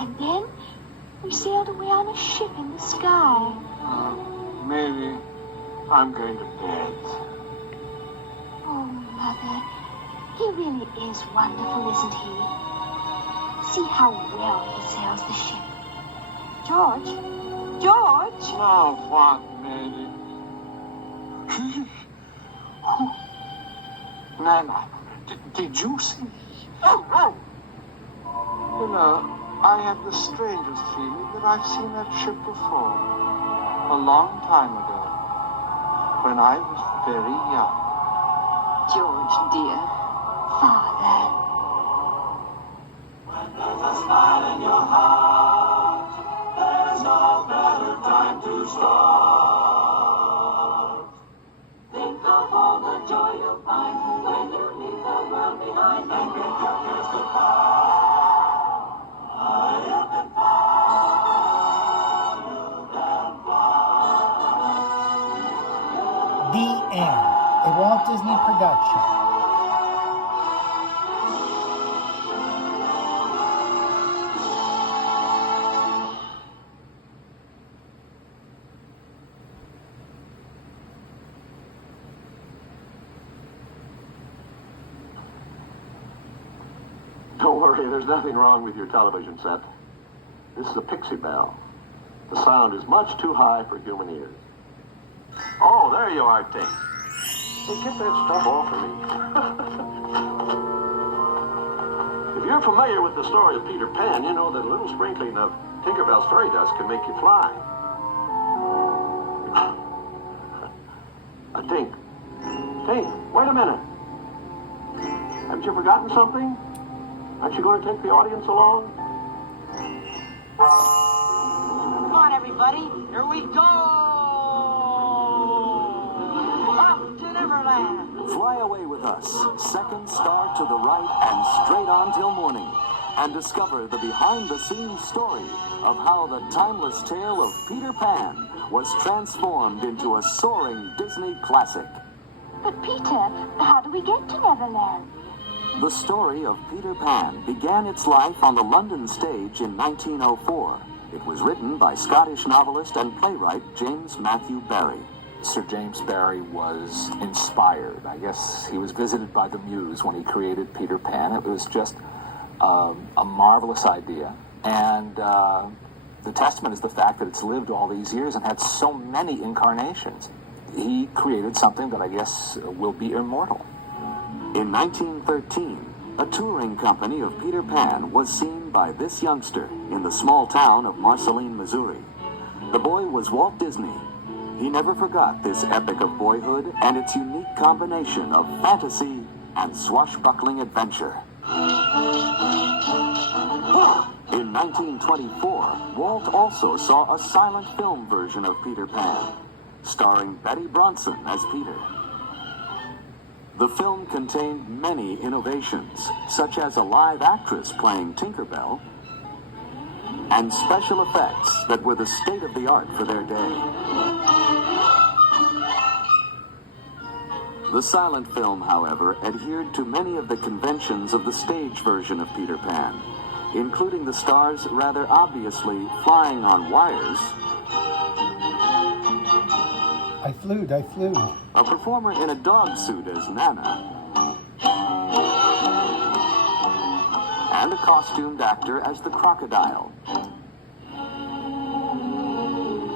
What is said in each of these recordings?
And then we sailed away on a ship in the sky. Maybe I'm going to bed. Oh, Mother, he really is wonderful, isn't he? See how well he sails the ship. George? George? Now what, Mary? Nana, did you see? Oh! You know, I have the strangest feeling that I've seen that ship before. A long time ago. When I was very young. George, dear. Father. When there's a smile in your heart, there's no better time to start. Think of all the joy you'll find when you leave the world behind and get your cares goodbye. High up and far, The End, a Walt Disney production. Don't worry, there's nothing wrong with your television set. This is a Pixie Bell. The sound is much too high for human ears. Oh, there you are, Tink. Hey, get that stuff off of me. If you're familiar with the story of Peter Pan, you know that a little sprinkling of Tinkerbell's fairy dust can make you fly. Tink. Tink, wait a minute. Haven't you forgotten something? Aren't you going to take the audience along? Come on, everybody. Here we go! Up to Neverland! Fly away with us, second star to the right and straight on till morning, and discover the behind-the-scenes story of how the timeless tale of Peter Pan was transformed into a soaring Disney classic. But Peter, how do we get to Neverland? The story of Peter Pan began its life on the London stage in 1904. It was written by Scottish novelist and playwright James Matthew Barrie. Sir James Barrie was inspired. I guess he was visited by the muse when he created Peter Pan. It was just a marvelous idea. And the testament is the fact that it's lived all these years and had so many incarnations. He created something that I guess will be immortal. In 1913, a touring company of Peter Pan was seen by this youngster in the small town of Marceline, Missouri. The boy was Walt Disney. He never forgot this epic of boyhood and its unique combination of fantasy and swashbuckling adventure. In 1924, Walt also saw a silent film version of Peter Pan, starring Betty Bronson as Peter. The film contained many innovations, such as a live actress playing Tinkerbell, and special effects that were the state-of-the-art for their day. The silent film, however, adhered to many of the conventions of the stage version of Peter Pan, including the stars rather obviously flying on wires, I flewed. a performer in a dog suit as Nana, and a costumed actor as the crocodile.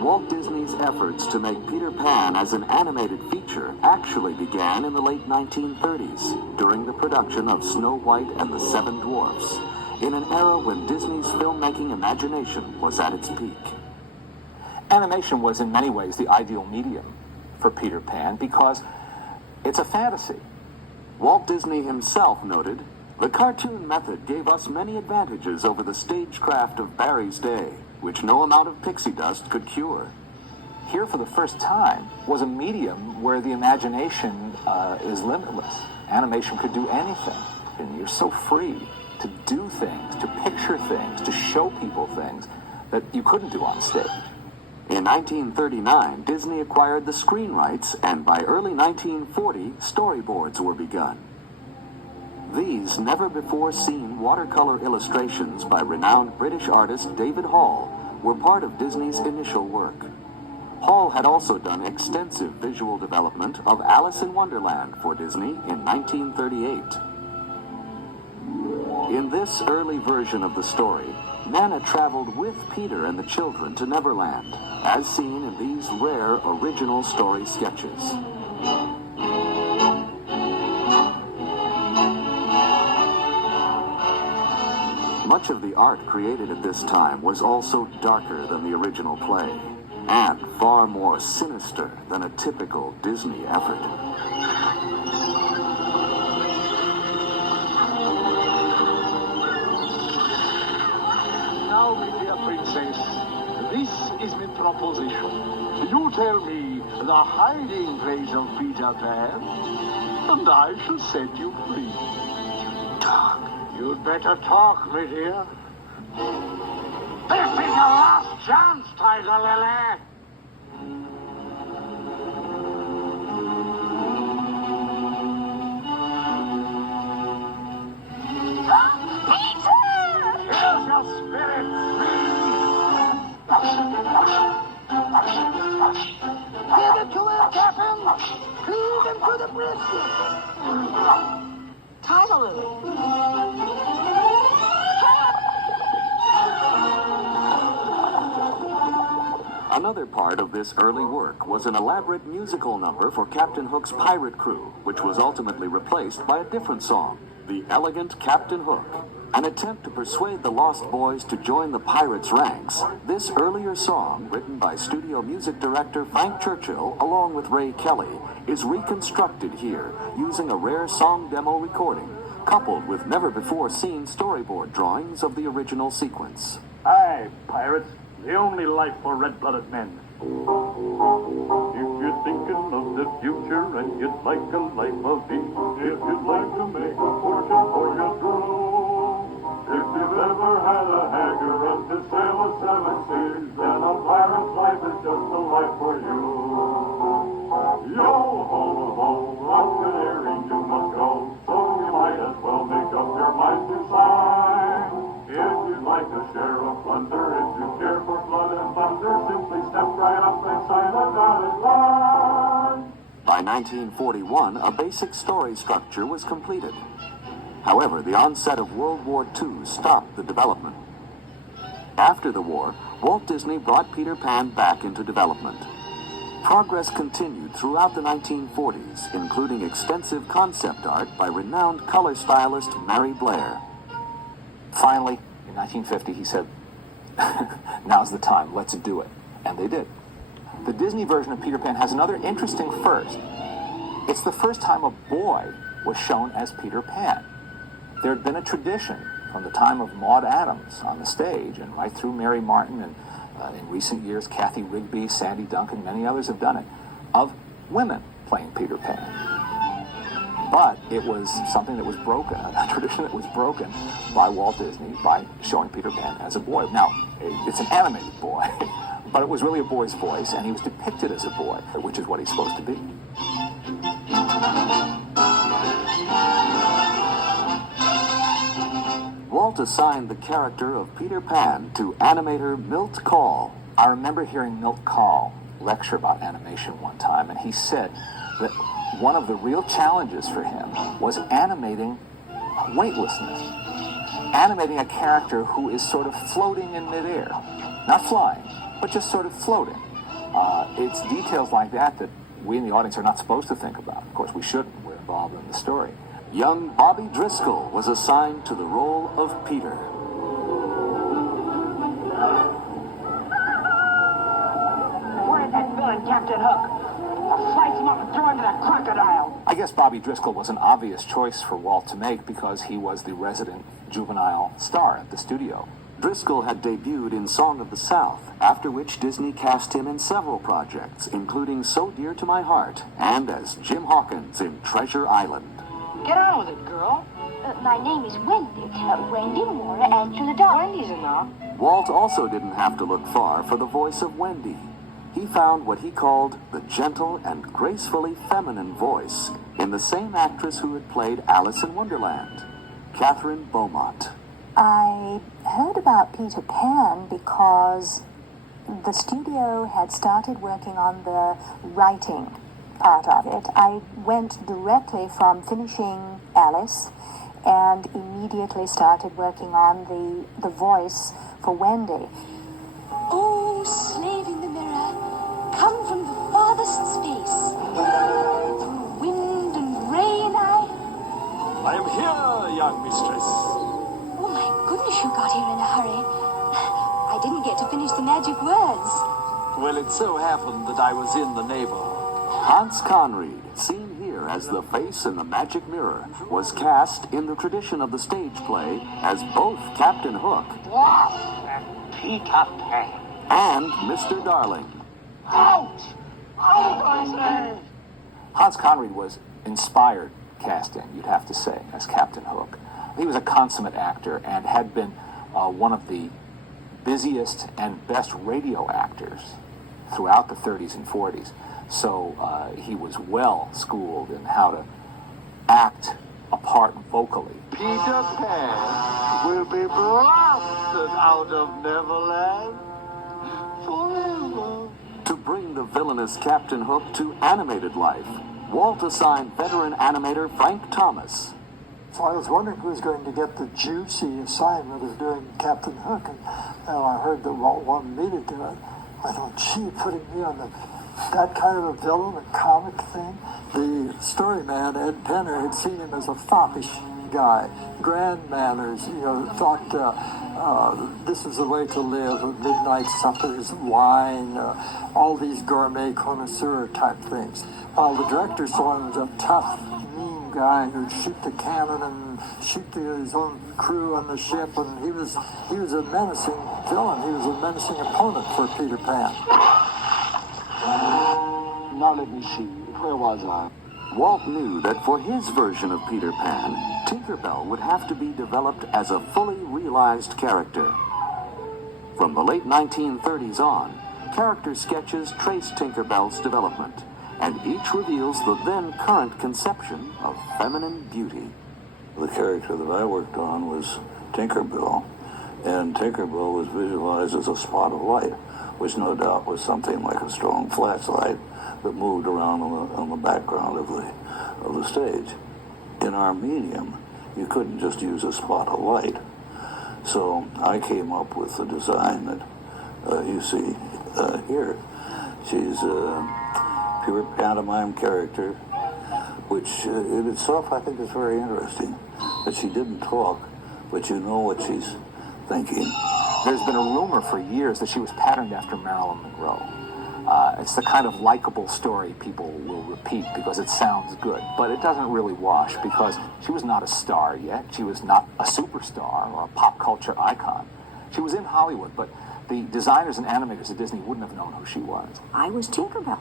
Walt Disney's efforts to make Peter Pan as an animated feature actually began in the late 1930s during the production of Snow White and the Seven Dwarfs, in an era when Disney's filmmaking imagination was at its peak. Animation was in many ways the ideal medium for Peter Pan because it's a fantasy. Walt Disney himself noted, "The cartoon method gave us many advantages over the stagecraft of Barrie's day, which no amount of pixie dust could cure." Here, for the first time, was a medium where the imagination is limitless. Animation could do anything, and you're so free to do things, to picture things, to show people things that you couldn't do on stage. In 1939, Disney acquired the screen rights, and by early 1940, storyboards were begun. These never-before-seen watercolor illustrations by renowned British artist David Hall were part of Disney's initial work. Hall had also done extensive visual development of Alice in Wonderland for Disney in 1938. In this early version of the story, Nana traveled with Peter and the children to Neverland, as seen in these rare original story sketches. Much of the art created at this time was also darker than the original play, and far more sinister than a typical Disney effort. Now, my dear princess, this is my proposition. You tell me the hiding place of Peter Pan, and I shall set you free. Talk. You'd better talk, my dear. This is your last chance, Tiger Lily. Peter! Here's your spirit. Give it to him, Captain. Feed him to the brisket. Tiger Lily. Another part of this early work was an elaborate musical number for Captain Hook's pirate crew, which was ultimately replaced by a different song, The Elegant Captain Hook. An attempt to persuade the Lost Boys to join the pirates' ranks, this earlier song, written by studio music director Frank Churchill along with Ray Kelly, is reconstructed here using a rare song demo recording, coupled with never-before-seen storyboard drawings of the original sequence. Aye, pirates, the only life for red-blooded men. If you're thinking of the future and you'd like a life of ease, if you'd like to make a fortune for your crew, if you've ever had a hanger run to sail the seven seas, then a pirate's life is just the life for you. Yo ho ho, up to Erie you must go, so you might as well make up your mind to sign. If you'd like to share a plunder, if you care for blood and thunder, simply step right up and sign a dotted line. By 1941, a basic story structure was completed. However, the onset of World War II stopped the development. After the war, Walt Disney brought Peter Pan back into development. Progress continued throughout the 1940s, including extensive concept art by renowned color stylist Mary Blair. Finally, in 1950, he said, now's the time, let's do it. And they did. The Disney version of Peter Pan has another interesting first. It's the first time a boy was shown as Peter Pan. There had been a tradition from the time of Maude Adams on the stage and right through Mary Martin and in recent years Kathy Rigby, Sandy Duncan, many others have done it, of women playing Peter Pan. But it was something that was broken, a tradition that was broken by Walt Disney by showing Peter Pan as a boy. Now, it's an animated boy, but it was really a boy's voice, and he was depicted as a boy, which is what he's supposed to be. Walt assigned the character of Peter Pan to animator Milt Kahl. I remember hearing Milt Kahl lecture about animation one time, and he said that one of the real challenges for him was animating weightlessness. Animating a character who is sort of floating in midair. Not flying, but just sort of floating. It's details like that that we in the audience are not supposed to think about. Of course, we shouldn't. We're involved in the story. Young Bobby Driscoll was assigned to the role of Peter. Where is that villain, Captain Hook? I'll slice him up and throw him to that crocodile. I guess Bobby Driscoll was an obvious choice for Walt to make because he was the resident juvenile star at the studio. Driscoll had debuted in Song of the South, after which Disney cast him in several projects, including So Dear to My Heart and as Jim Hawkins in Treasure Island. Get on with it, girl. My name is Wendy. Wendy Moore, answer the door. Wendy's enough. Walt also didn't have to look far for the voice of Wendy. he found what he called the gentle and gracefully feminine voice in the same actress who had played Alice in Wonderland, Catherine Beaumont. I heard about Peter Pan because the studio had started working on the writing part of it. I went directly from finishing Alice and immediately started working on the voice for Wendy. Oh, slave in the mirror, come from the farthest space. Through wind and rain I am here, young mistress. Oh my goodness, you got here in a hurry. I didn't get to finish the magic words. Well, it so happened that I was in the neighborhood. Hans Conried, seen here as the face in the magic mirror, was cast in the tradition of the stage play as both Captain Hook Peter Pan. and Mr. Darling. Out! Out, I say! Hans Conried was inspired casting, you'd have to say, as Captain Hook. He was a consummate actor and had been one of the busiest and best radio actors throughout the 30s and 40s. So he was well schooled in how to act a part vocally. Peter Pan will be blasted out of Neverland forever. To bring the villainous Captain Hook to animated life, Walt assigned veteran animator Frank Thomas. So I was wondering who was going to get the juicy assignment of doing Captain Hook, and I heard that Walt wanted me to do it. I thought, gee, putting me on that kind of a villain, a comic thing. The story man, Ed Penner, had seen him as a foppish guy, grand manners, thought this is the way to live, midnight suppers, wine, all these gourmet connoisseur type things. While the director saw him as a tough, mean guy who'd shoot the cannon and shoot his own crew on the ship, and he was a menacing villain. He was a menacing opponent for Peter Pan. Now let me see. Where was I? Walt knew that for his version of Peter Pan, Tinkerbell would have to be developed as a fully realized character. From the late 1930s on, character sketches trace Tinkerbell's development, and each reveals the then current conception of feminine beauty. The character that I worked on was Tinkerbell, and Tinkerbell was visualized as a spot of light, which no doubt was something like a strong flashlight that moved around on the background of the stage. In our medium, you couldn't just use a spot of light. So I came up with the design that you see here. She's a pure pantomime character, which in itself I think is very interesting. That she didn't talk, but you know what she's thinking. There's been a rumor for years that she was patterned after Marilyn Monroe. It's the kind of likable story people will repeat because it sounds good, but it doesn't really wash because she was not a star yet. She was not a superstar or a pop culture icon. She was in Hollywood, but the designers and animators at Disney wouldn't have known who she was. I was Tinkerbell.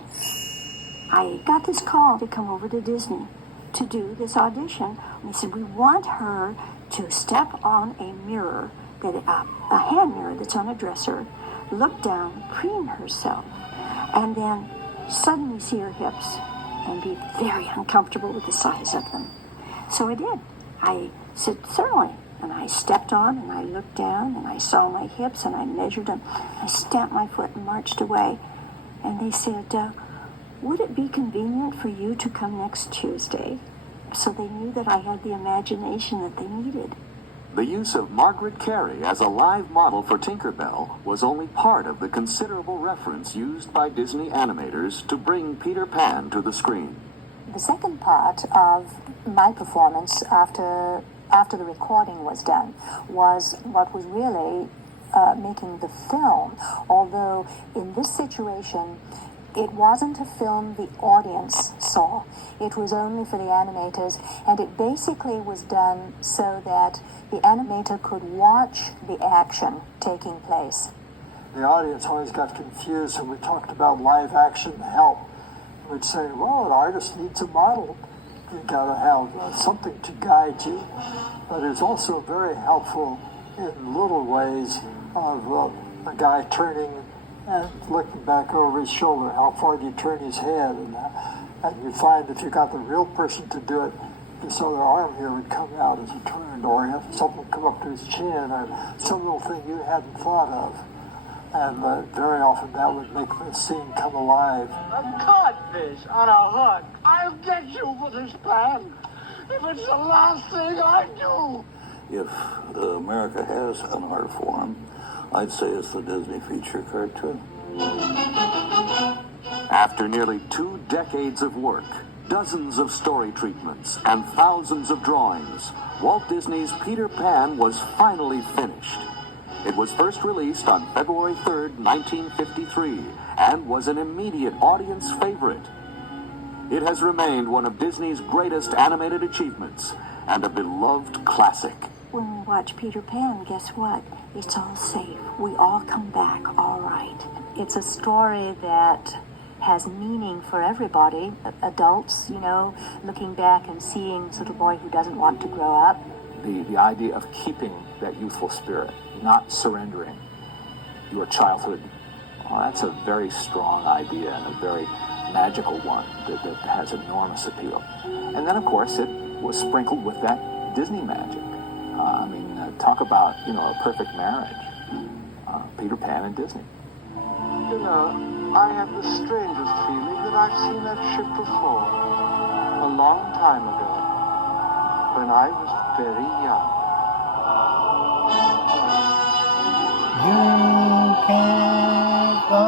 I got this call to come over to Disney to do this audition. And they said, we want her to step on a mirror, a hand mirror that's on a dresser, look down, preen herself, and then suddenly see her hips and be very uncomfortable with the size of them. So I did. I said, certainly. And I stepped on and I looked down and I saw my hips and I measured them. I stamped my foot and marched away. And they said, would it be convenient for you to come next Tuesday? So they knew that I had the imagination that they needed. The use of Margaret Carey as a live model for Tinkerbell was only part of the considerable reference used by Disney animators to bring Peter Pan to the screen. The second part of my performance after the recording was done was what was really making the film, although in this situation it wasn't a film the audience saw. It was only for the animators, and it basically was done so that the animator could watch the action taking place. The audience always got confused when we talked about live action help. We'd say, well, an artist needs a model. You gotta have something to guide you. But it's also very helpful in little ways of a guy turning looking back over his shoulder, how far do you turn his head? And you find if you got the real person to do it, this other arm here would come out as a turn, or something would come up to his chin, or some little thing you hadn't thought of. And very often that would make the scene come alive. A codfish on a hook. I'll get you for this plan. If it's the last thing I do. If America has an art form, I'd say it's the Disney feature cartoon. After nearly 2 decades of work, dozens of story treatments, and thousands of drawings, Walt Disney's Peter Pan was finally finished. It was first released on February 3rd, 1953, and was an immediate audience favorite. It has remained one of Disney's greatest animated achievements and a beloved classic. When we watch Peter Pan, guess what? It's all safe. We all come back all right. It's a story that has meaning for everybody, adults, looking back and seeing the little boy who doesn't want to grow up. The idea of keeping that youthful spirit, not surrendering your childhood, well, that's a very strong idea and a very magical one that has enormous appeal. And then, of course, it was sprinkled with that Disney magic. Talk about, a perfect marriage. Peter Pan and Disney. I have the strangest feeling that I've seen that ship before. A long time ago. When I was very young. You can't go.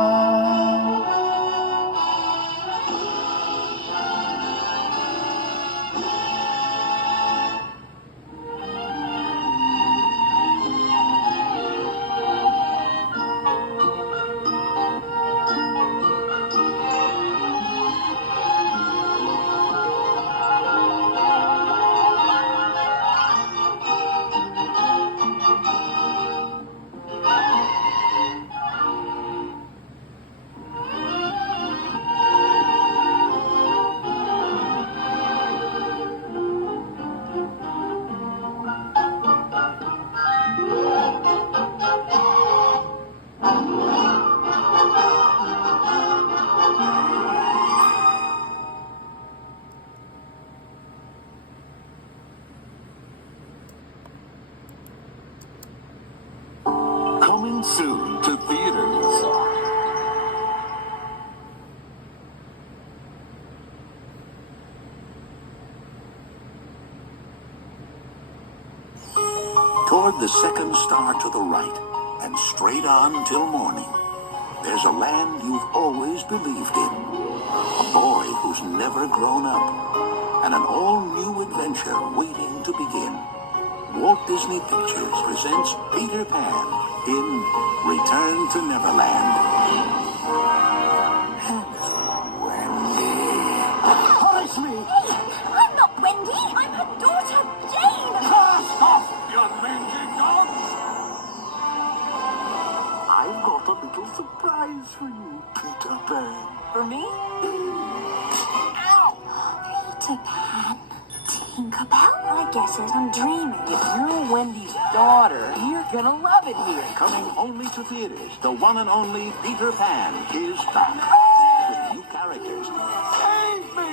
Coming soon to theaters. Toward the second star to the right, and straight on till morning, there's a land you've always believed in. A boy who's never grown up, and an all-new adventure waiting to begin. Walt Disney Pictures presents Peter Pan in Return to Neverland. Punish me! I'm not Wendy. I'm her daughter, Jane. Cast off, you mangy dog! I've got a little surprise for you, Peter Pan. For me? Ow! Peter Pan? Tinkerbell? My guess is I'm dreaming. If you're Wendy's daughter, you're gonna love it here. Coming only to theaters, the one and only Peter Pan is back. With new characters. Save me!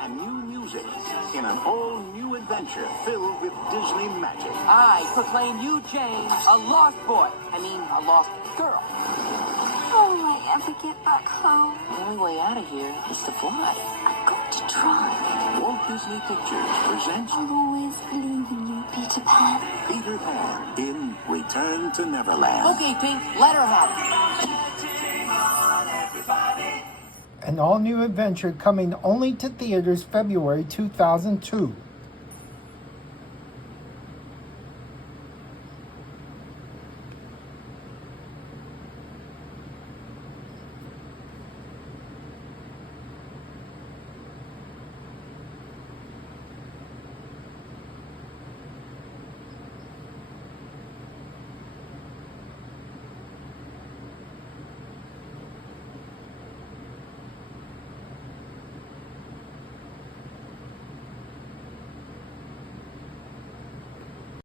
And new music. In an all-new adventure filled with Disney magic. I proclaim you, Jane, a lost boy. A lost girl. How will I ever get back home? The only way out of here is to fly. I've got to try. Walt Disney Pictures presents I'll always believe in you, Peter Pan. Peter Pan in Return to Neverland. Okay, Pink, let her have it. An all-new adventure coming only to theaters February 2002.